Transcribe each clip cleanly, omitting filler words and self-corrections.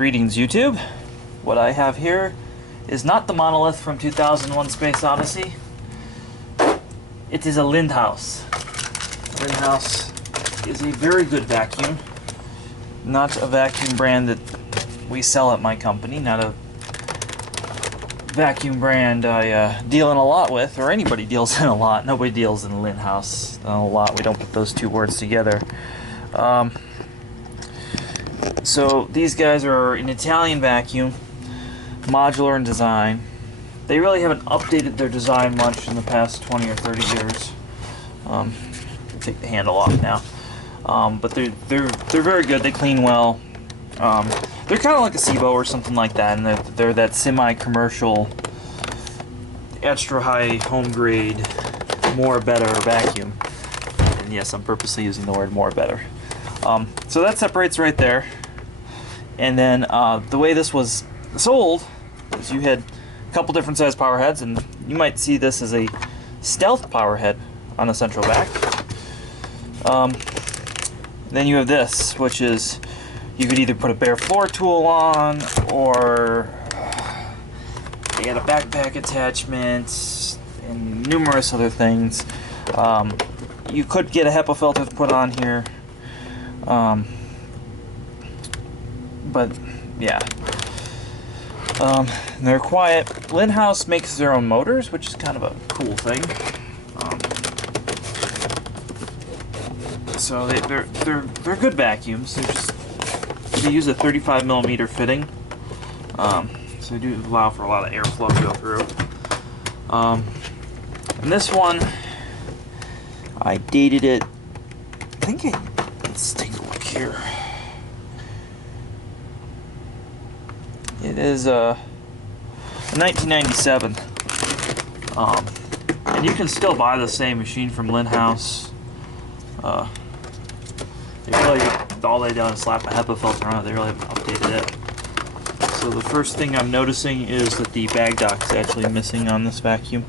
Greetings, YouTube. What I have here is not the monolith from 2001 Space Odyssey. It is a Lindhaus. Lindhaus is a very good vacuum. Not a vacuum brand that we sell at my company. Not a vacuum brand I deal in a lot with, or anybody deals in a lot. Nobody deals in Lindhaus a lot. We don't put those two words together. So these guys are an Italian vacuum, modular in design. They really haven't updated their design much in the past 20 or 30 years. Take the handle off now. But they're very good. They clean well. They're kind of like a SIBO or something like that, and they're that semi-commercial, extra high home grade, more better vacuum. And yes, I'm purposely using the word more better. So that separates right there. And then the way this was sold is you had a couple different size power heads, and you might see this as a stealth power head on a central vac. Then you have this, which is you could either put a bare floor tool on, or they had a backpack attachment and numerous other things. You could get a HEPA filter to put on here. But yeah, they're quiet. Lindhaus makes their own motors, which is kind of a cool thing. So they're good vacuums. They use a 35 millimeter fitting, so they do allow for a lot of airflow to go through. And this one, I dated it. Let's take a look here. It is 1997, and you can still buy the same machine from Lindhaus. They really, all they done is slap a HEPA filter on it. They really haven't updated it. So the first thing I'm noticing is that the bag dock is actually missing on this vacuum.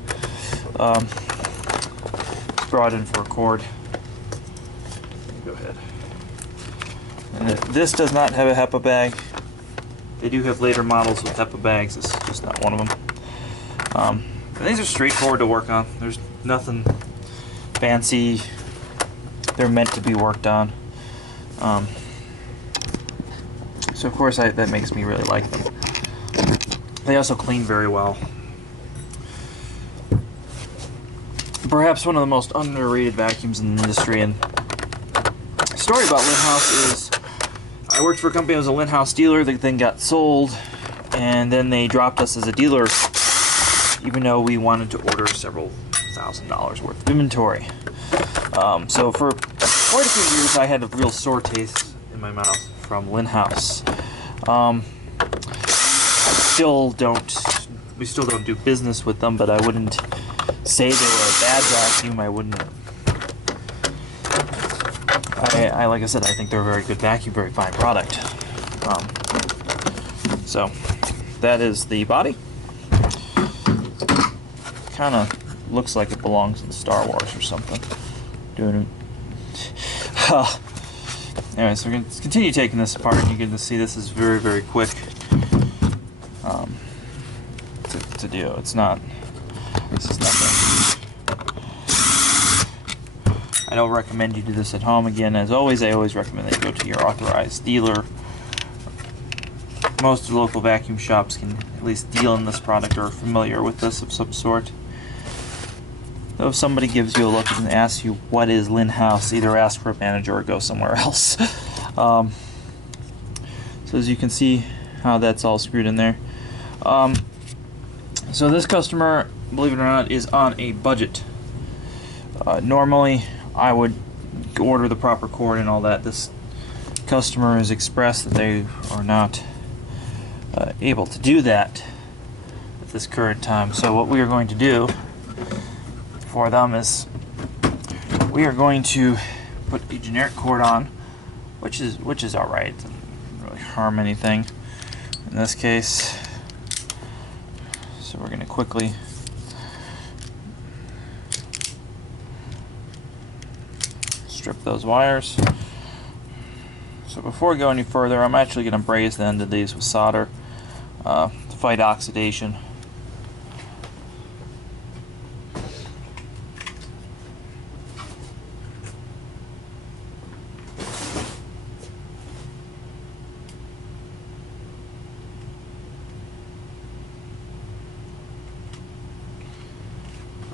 It's brought in for a cord. Go ahead. And this does not have a HEPA bag. They do have later models with HEPA bags. This is just not one of them. And these are straightforward to work on. There's nothing fancy. They're meant to be worked on. So of course that makes me really like them. They also clean very well. Perhaps one of the most underrated vacuums in the industry. And the story about Lindhaus is, I worked for a company that was a Lindhaus dealer that then got sold, and then they dropped us as a dealer, even though we wanted to order several $1,000s worth of inventory. So for quite a few years, I had a real sore taste in my mouth from Lindhaus. We still don't do business with them, but I wouldn't say they were a bad vacuum. I wouldn't. Like I said, I think they're a very good vacuum, very fine product. So that is the body. Kind of looks like it belongs in Star Wars or something. Anyway, so we're going to continue taking this apart. You're going to see this is very, very quick to do. This is nothing. I don't recommend you do this at home. Again, as always, I always recommend that you go to your authorized dealer. Most local vacuum shops can at least deal in this product or are familiar with this of some sort. Though if somebody gives you a look and asks you what is Lindhaus, either ask for a manager or go somewhere else. So as you can see how that's all screwed in there. So this customer, believe it or not, is on a budget. Normally I would order the proper cord and all that. This customer has expressed that they are not able to do that at this current time. So what we are going to do for them is we are going to put a generic cord on, which is alright. It doesn't really harm anything in this case. So we're going to quickly strip those wires, So before we go any further, I'm actually going to braze the end of these with solder to fight oxidation.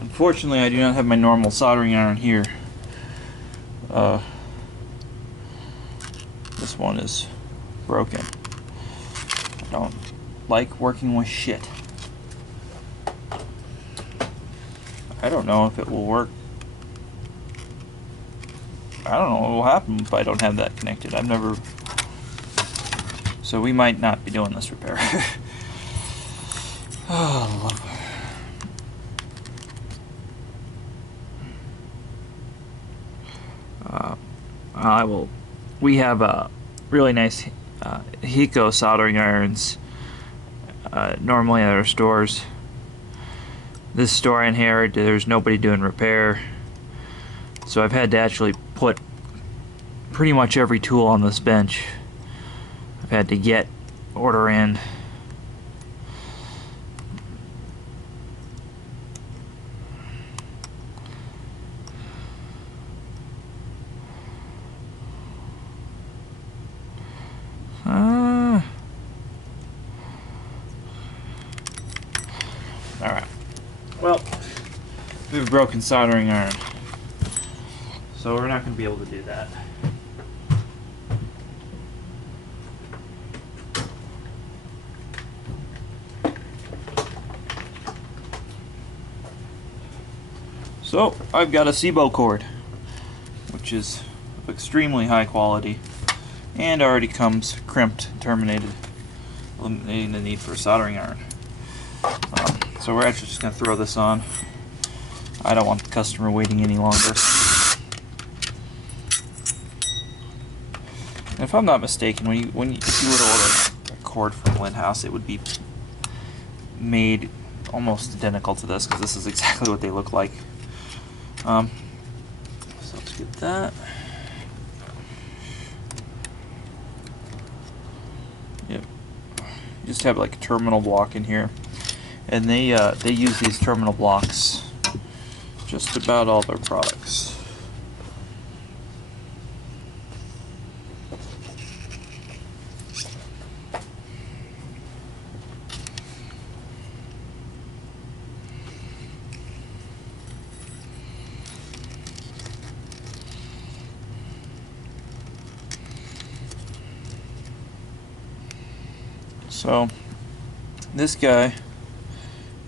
Unfortunately, I do not have my normal soldering iron here. This one is broken. I don't like working with shit. I don't know if it will work. I don't know what will happen if I don't have that connected. I've never... So we might not be doing this repair. Oh, Lord. We have really nice Hiko soldering irons normally at our stores. This store in here, there's nobody doing repair, so I've had to actually put pretty much every tool on this bench. I've had to order in. Alright. Well, we have a broken soldering iron, so we're not going to be able to do that. So, I've got a SIBO cord, which is of extremely high quality, and already comes crimped and terminated, eliminating the need for a soldering iron. So we're actually just going to throw this on. I don't want the customer waiting any longer. And if I'm not mistaken, if you were to order a cord from Lindhaus, it would be made almost identical to this, because this is exactly what they look like. So let's get that. Yep. You just have like a terminal block in here, and they use these terminal blocks just about all their products. So this guy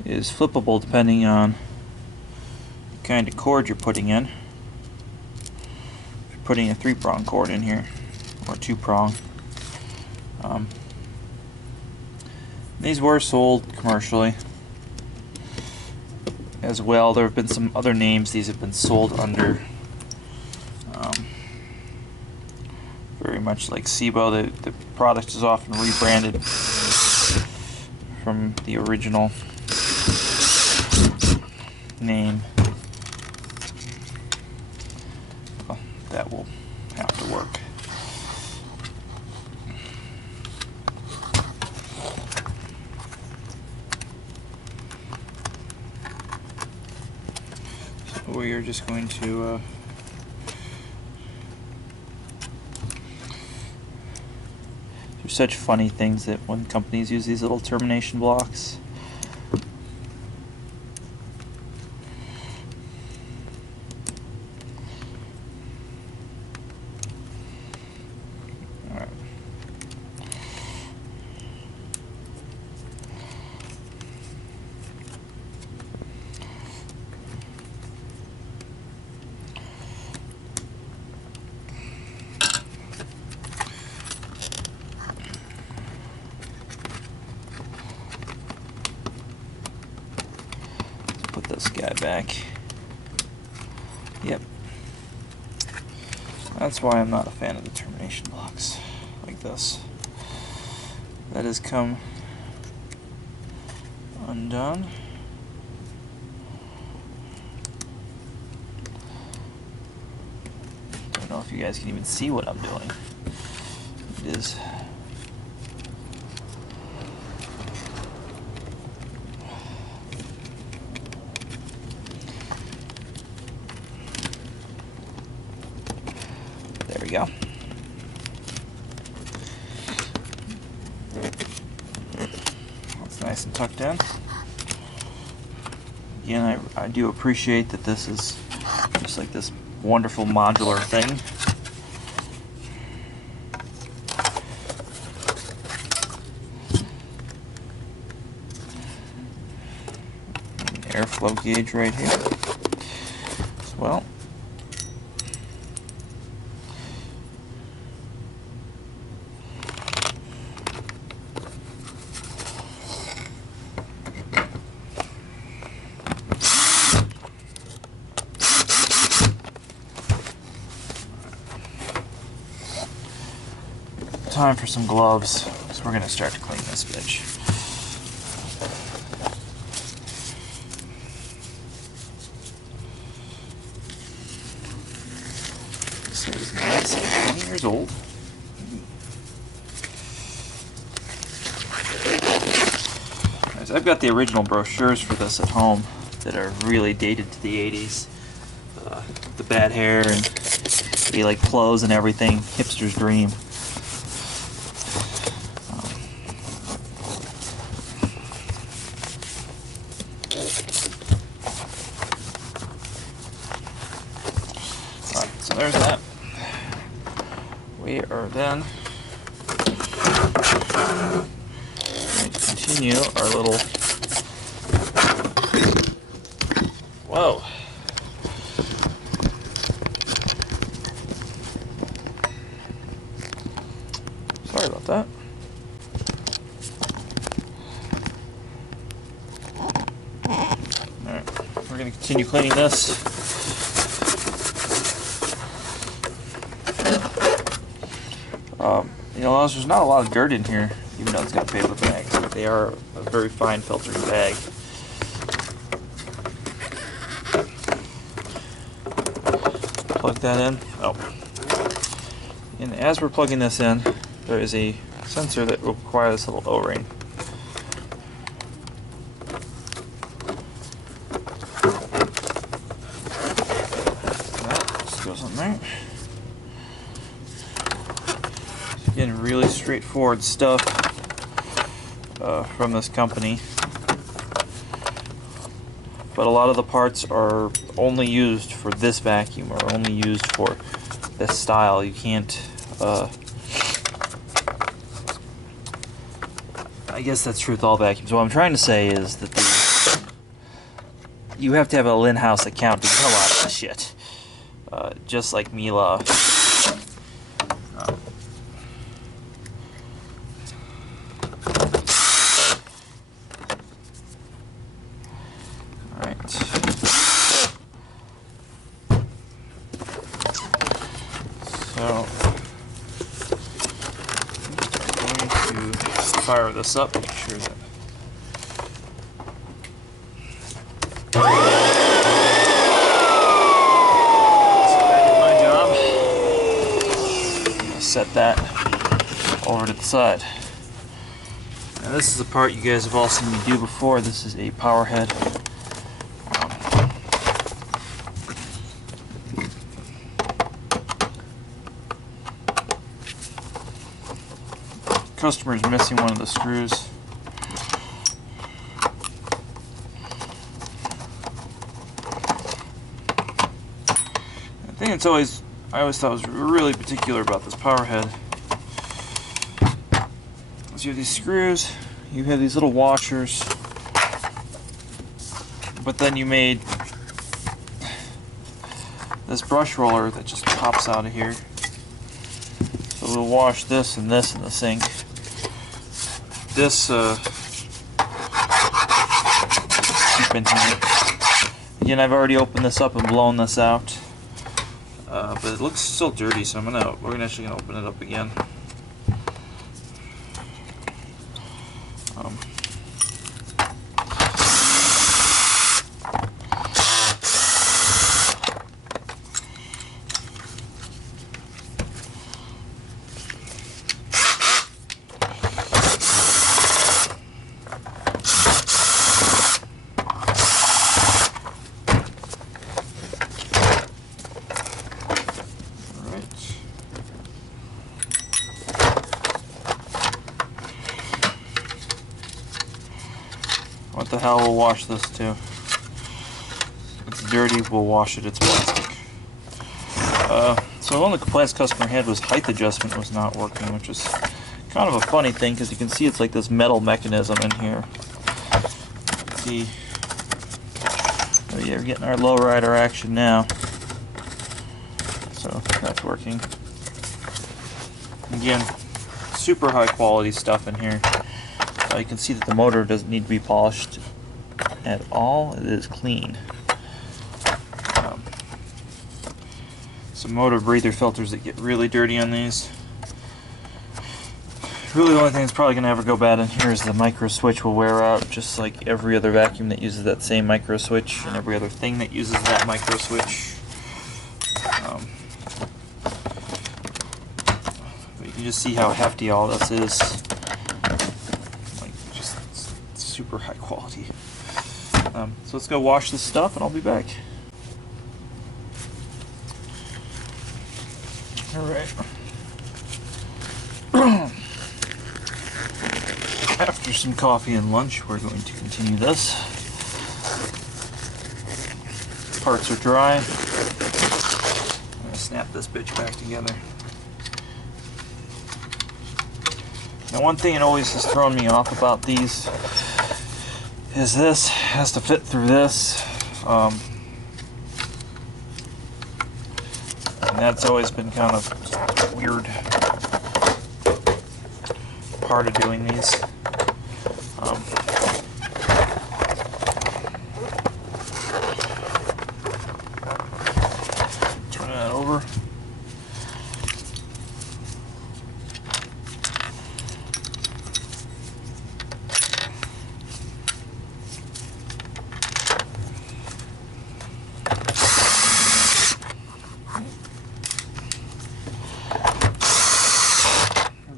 is flippable depending on the kind of cord you're putting in. If you're putting a 3-prong cord in here, or 2-prong. These were sold commercially as well. There have been some other names these have been sold under. Very much like SIBO, the product is often rebranded from the original name. Well, that will have to work. So we are just going to there's such funny things that when companies use these little termination blocks. Alright. Put this guy back. Yep. That's why I'm not a fan of the termination blocks like this. That has come undone. Don't know if you guys can even see what I'm doing. It is. There we go. That's nice and tucked in. Again, I do appreciate that this is just like this wonderful modular thing. Airflow gauge right here as well. Time for some gloves, so we're going to start to clean this bitch. This is nice and 20 years old. I've got the original brochures for this at home that are really dated to the 80s. The bad hair and the like clothes and everything, hipster's dream. So there's that. We are then going to continue our little. Whoa. Sorry about that. Alright, we're going to continue cleaning this. You know, there's not a lot of dirt in here, even though it's got paper bags, but they are a very fine filtering bag. Plug that in. Oh. And as we're plugging this in, there is a sensor that will require this little O-ring. That just goes on there. Again, really straightforward stuff from this company, but a lot of the parts are only used for this vacuum or only used for this style. You can't I guess that's true with all vacuums. What I'm trying to say is that you have to have a Lindhaus account to get a lot of this shit, just like Mila. So, I'm going to fire this up, make sure that I did my job. I'm going to set that over to the side. Now this is the part you guys have all seen me do before. This is a power head. Customer's missing one of the screws. The thing that's I always thought was really particular about this power head is you have these screws, you have these little washers, but then you made this brush roller that just pops out of here. So we'll wash this and this in the sink. This keep in here. Again, I've already opened this up and blown this out, but it looks still dirty, so we're actually gonna open it up again. What the hell, we'll wash this too. It's dirty, we'll wash it, it's plastic. So one of the complaints the customer had was height adjustment was not working, which is kind of a funny thing because you can see it's like this metal mechanism in here. See, oh yeah, we're getting our lowrider action now. So that's working. Again, super high quality stuff in here. You can see that the motor doesn't need to be polished at all. It is clean. Some motor breather filters that get really dirty on these. Really the only thing that's probably going to ever go bad in here is the micro switch will wear out, just like every other vacuum that uses that same micro switch and every other thing that uses that micro switch. You can just see how hefty all this is. Like, just super high quality. So let's go wash this stuff and I'll be back. Alright. After some coffee and lunch, we're going to continue this. Parts are dry. I'm going to snap this bitch back together. Now, one thing that always has thrown me off about these is this has to fit through this. And that's always been kind of a weird part of doing these. Turn that over.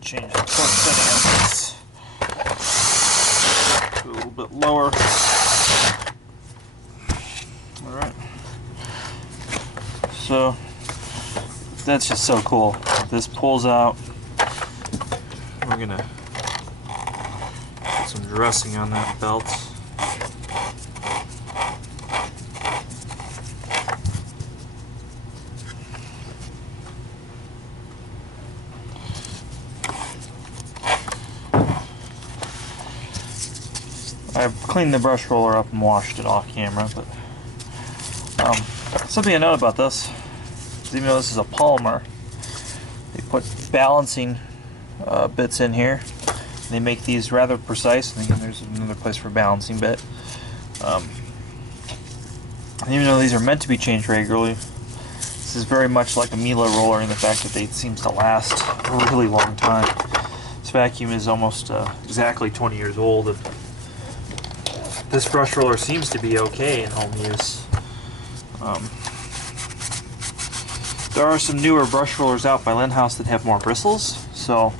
Change the torque setting on this to a little bit lower. Alright. So that's just so cool. This pulls out. We're gonna put some dressing on that belt. I've cleaned the brush roller up and washed it off camera, but something I know about this is even though this is a polymer, they put balancing bits in here. They make these rather precise, and again, there's another place for a balancing bit. And even though these are meant to be changed regularly, this is very much like a Miele roller in the fact that they seem to last a really long time. This vacuum is almost exactly 20 years old. And this brush roller seems to be okay in home use. There are some newer brush rollers out by Lindhaus that have more bristles, so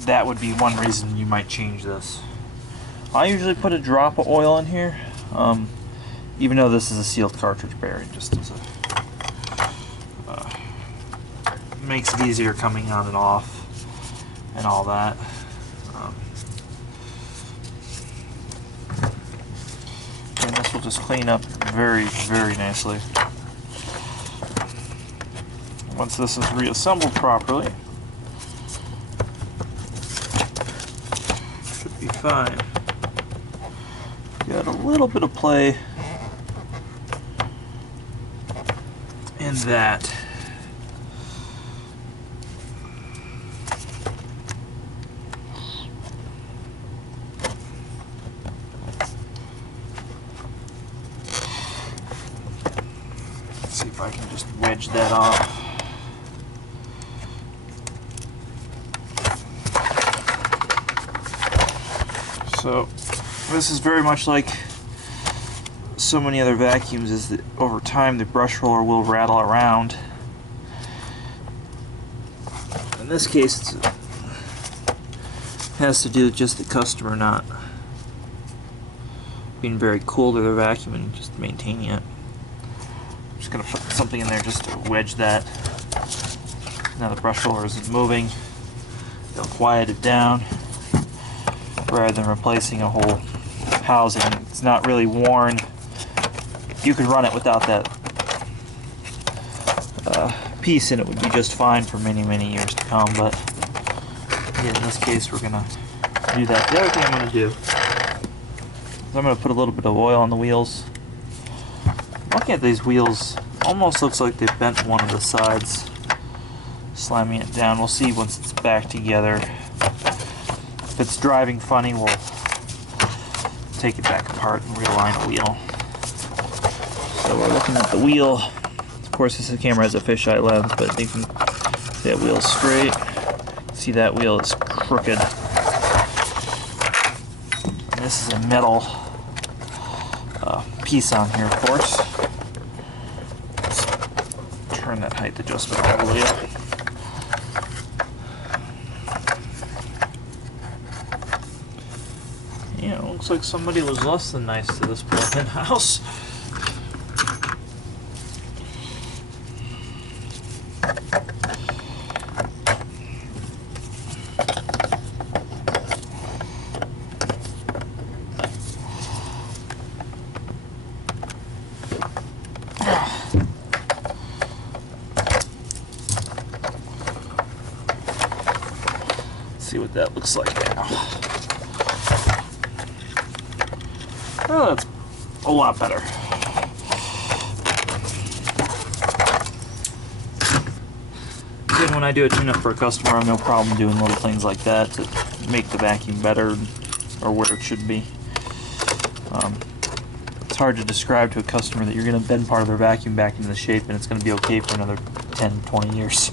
that would be one reason you might change this. I usually put a drop of oil in here, even though this is a sealed cartridge bearing, just as a makes it easier coming on and off and all that. And this will just clean up very, very nicely. Once this is reassembled properly, should be fine. Got a little bit of play in that. Let's see if I can just wedge that off. So this is very much like so many other vacuums, is that over time the brush roller will rattle around. In this case it has to do with just the customer not being very cool to their vacuum and just maintaining it. I'm just going to put something in there just to wedge that. Now the brush roller isn't moving. They'll quiet it down. rather than replacing a whole housing. It's not really worn. You could run it without that piece and it would be just fine for many, many years to come, but yeah, in this case we're gonna do that. The other thing I'm gonna do is I'm gonna put a little bit of oil on the wheels. Looking at these wheels, almost looks like they bent one of the sides. Slamming it down. We'll see once it's back together. If it's driving funny, we'll take it back apart and realign the wheel. So we're looking at the wheel. Of course, this camera has a fisheye lens, but you can see that wheel's straight. See that wheel is crooked. And this is a metal piece on here, of course. Let's turn that height adjustment all the way up. Yeah, it looks like somebody was less than nice to this poor Lindhaus. See what that looks like now. Oh, that's a lot better. Again, when I do a tune-up for a customer, I have no problem doing little things like that to make the vacuum better or where it should be. It's hard to describe to a customer that you're going to bend part of their vacuum back into the shape and it's going to be okay for another 10, 20 years.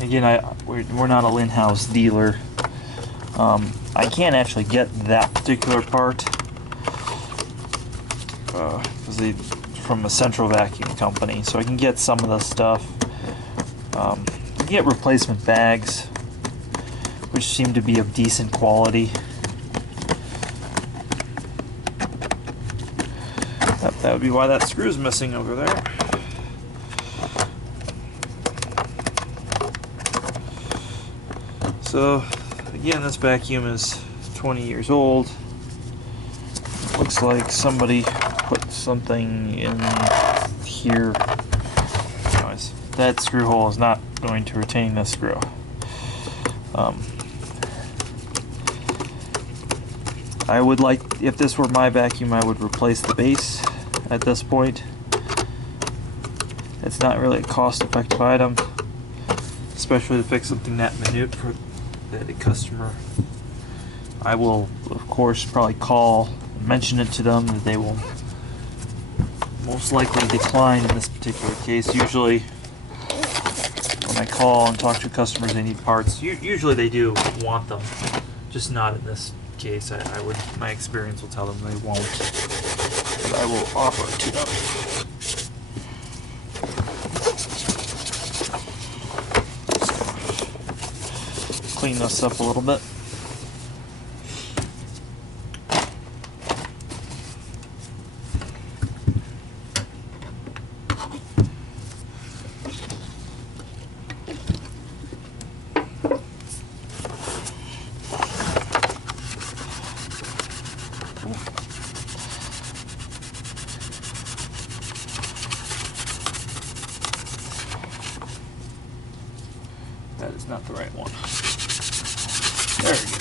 Again, we're not a Lindhaus dealer. I can't actually get that particular part because they from a central vacuum company, so I can get some of the stuff. I can get replacement bags, which seem to be of decent quality. That would be why that screw's missing over there. So, again, this vacuum is 20 years old. It looks like somebody put something in here. Anyways, that screw hole is not going to retain this screw. I would like, if this were my vacuum, I would replace the base at this point. It's not really a cost-effective item, especially to fix something that minute for that a customer. I will, of course, probably call and mention it to them that they will most likely decline in this particular case. Usually, when I call and talk to customers, they need parts. Usually, they do want them, just not in this case. My experience will tell them they won't, but I will offer it to them. Clean this up a little bit. That is not the right one. There we go.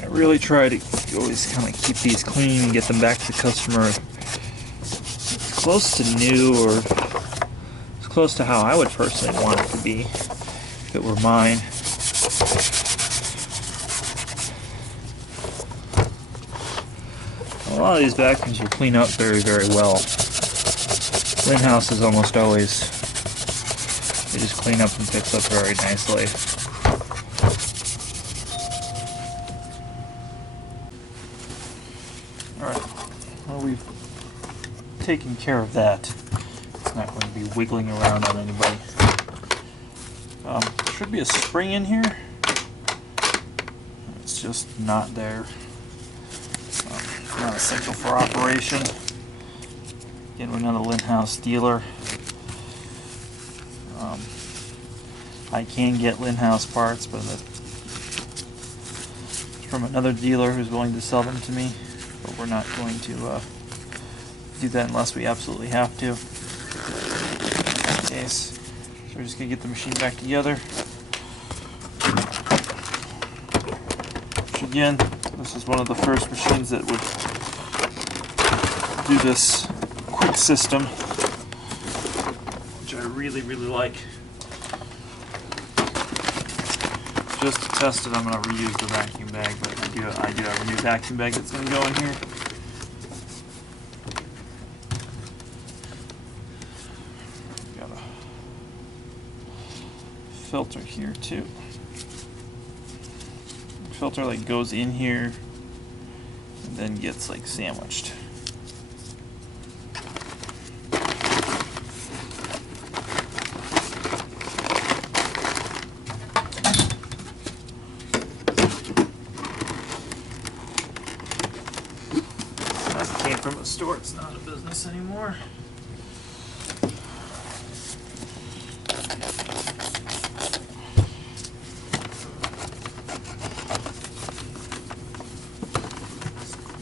I really try to always kind of keep these clean and get them back to the customer as close to new or as close to how I would personally want it to be if it were mine. A lot of these vacuums will clean up very, very well. Lindhaus is almost always, they just clean up and fix up very nicely. Alright, well, we've taken care of that. It's not going to be wiggling around on anybody. There should be a spring in here. just not there. Not essential for operation. Again, we're not a Lindhaus dealer. I can get Lindhaus parts, but it's from another dealer who's willing to sell them to me. But we're not going to do that unless we absolutely have to. In this case, so we're just going to get the machine back together. Which again, this is one of the first machines that would do this quick system, which I really, really like. Just to test it, I'm going to reuse the vacuum bag, but I do have a new vacuum bag that's going to go in here. Got a filter here too. The filter like goes in here and then gets like sandwiched. From a store, it's not a business anymore.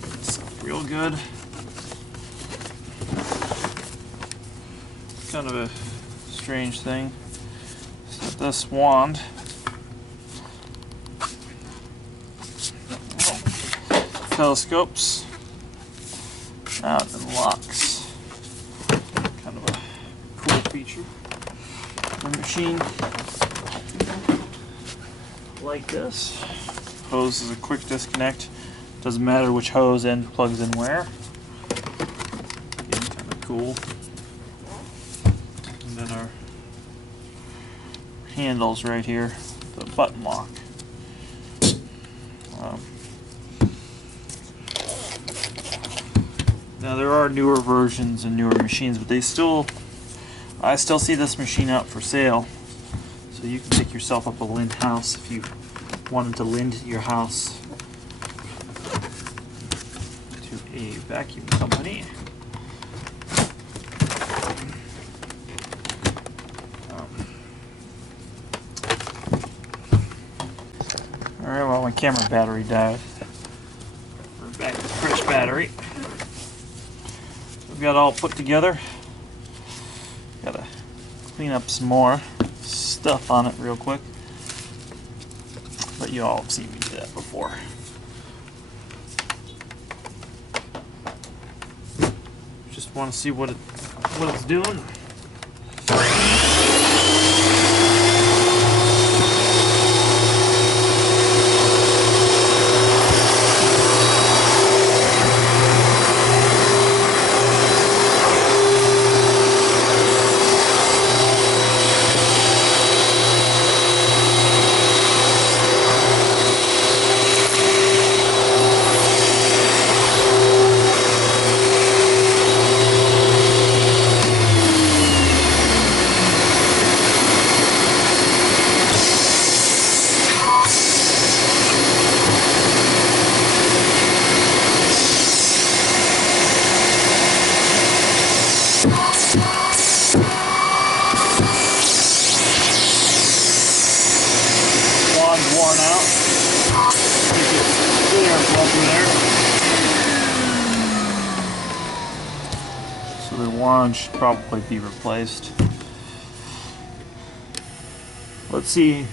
This up real good. Kind of a strange thing. So this wand telescopes out and locks. Kind of a cool feature of the machine. Like this. Hose is a quick disconnect. Doesn't matter which hose end plugs in where. Again, kind of cool. And then our handles right here, the button lock. Now there are newer versions and newer machines, but I still see this machine out for sale. So you can pick yourself up a Lindhaus if you wanted to lend your house to a vacuum company. Alright, well my camera battery died. We're back to fresh battery. We've got it all put together. Gotta clean up some more stuff on it real quick. But you all have seen me do that before. Just want to see what it's doing. Worn out. So the wand should probably be replaced. Let's see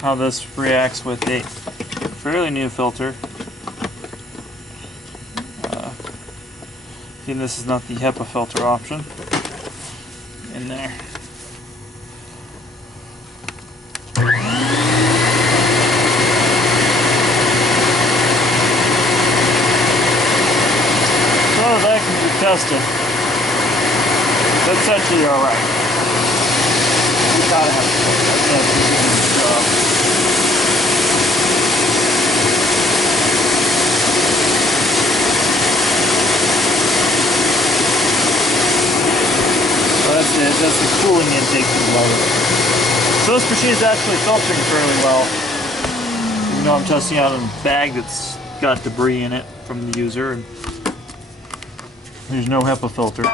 how this reacts with a fairly new filter. Again, this is not the HEPA filter option in there. That can be tested. That's actually alright. We gotta have to test that. So that's the cooling intake from the motor. So this machine is actually filtering fairly well. You know, I'm testing out a bag that's got debris in it from the user, and there's no HEPA filter.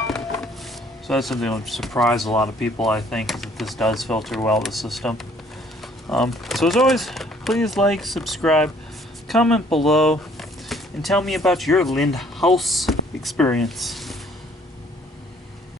So that's something that will surprise a lot of people, I think, is that this does filter well the system. So as always, please like, subscribe, comment below, and tell me about your Lindhaus experience.